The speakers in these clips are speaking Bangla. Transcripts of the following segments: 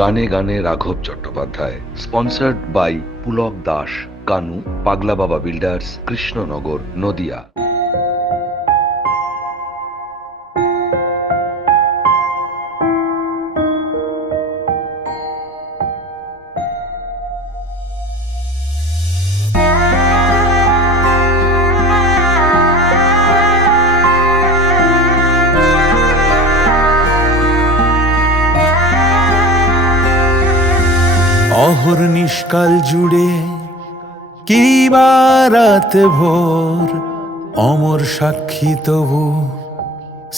গানে গানে রাঘব চট্টোপাধ্যায়। স্পন্সার্ড বাই পুলক দাস, কানু, পাগলা বাবা বিল্ডার্স, কৃষ্ণনগর, নদিয়া। অহর্নিশকাল জুড়ে কি বা রাত ভোর, অমর সাক্ষী তবু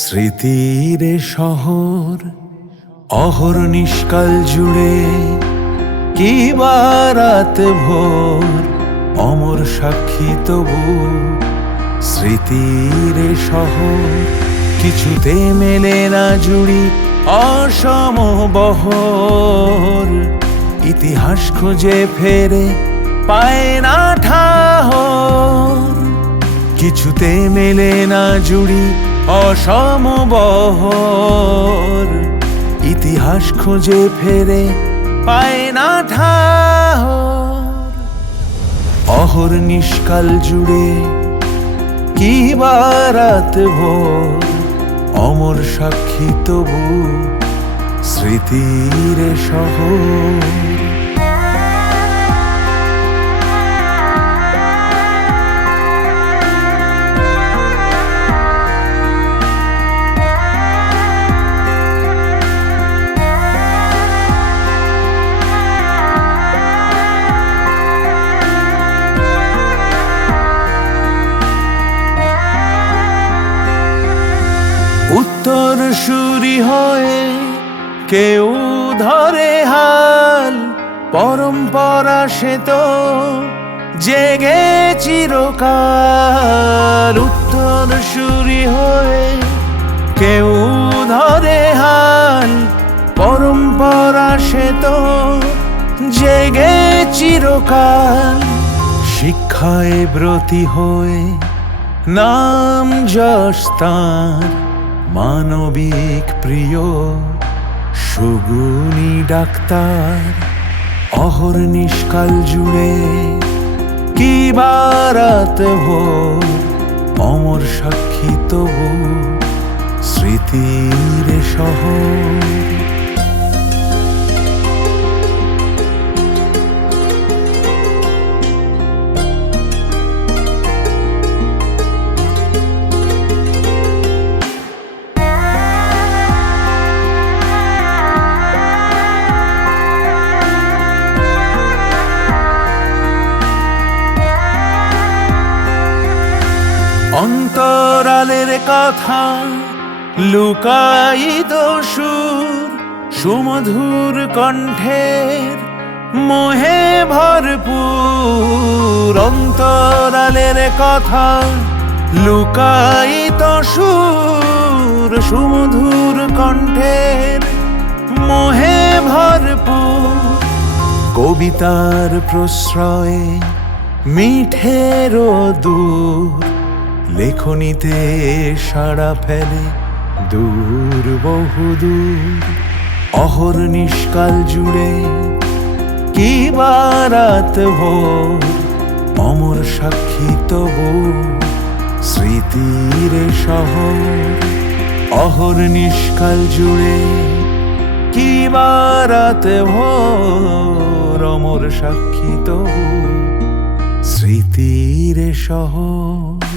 স্মৃতির শহর। অহর্নিশকাল জুড়ে কি বা রাত ভোর, অমর সাক্ষী তবু স্মৃতির শহর। কিছুতে মেলে না জুড়ি অসম বহর, ইতিহাস খুঁজে ফেরে পায় না ঠাহর। কিছুতে মেলে না জুড়ি অসম বহর, ইতিহাস খুঁজে ফেরে পায় না ঠাহর। অহর্নিশকাল জুড়ে কি বা রাত ভোর, অমর সাক্ষী তবু স্মৃতির শহর। উত্তর সুরি হয়ে কেউ ধরে হাল, পরম্পরা সে তো জেগে চিরকাল। উত্তর সুরি হয়ে কেউ ধরে হাল, পরম্পরা সে তো জেগে চিরকাল। শিক্ষায় ব্রতী হয়ে নাম যশ তাঁর, মানবিক প্রিয় সুগুণী ডাক্তার। অহর্নিশকাল জুড়ে কি বা রাত ভোর, অমর সাক্ষী তবু স্মৃতির শহর। অন্তরালের কথা লুকায়িত সুর, সুমধুর কণ্ঠের মোহে ভরপুর। অন্তরালের কথা লুকায়িত সুর, সুমধুর কণ্ঠের মোহে ভরপুর। কবিতার প্রশ্রয়ে মিঠের দূর, লেখনীতে সাড়া ফেলে দূর বহুদূর। অহর্নিশকাল জুড়ে কি বা রাত ভোর, অমর সাক্ষী তবু স্মৃতির শহর। অহর্নিশকাল জুড়ে কি বা রাত ভোর, অমর সাক্ষী তবু স্মৃতির শহর।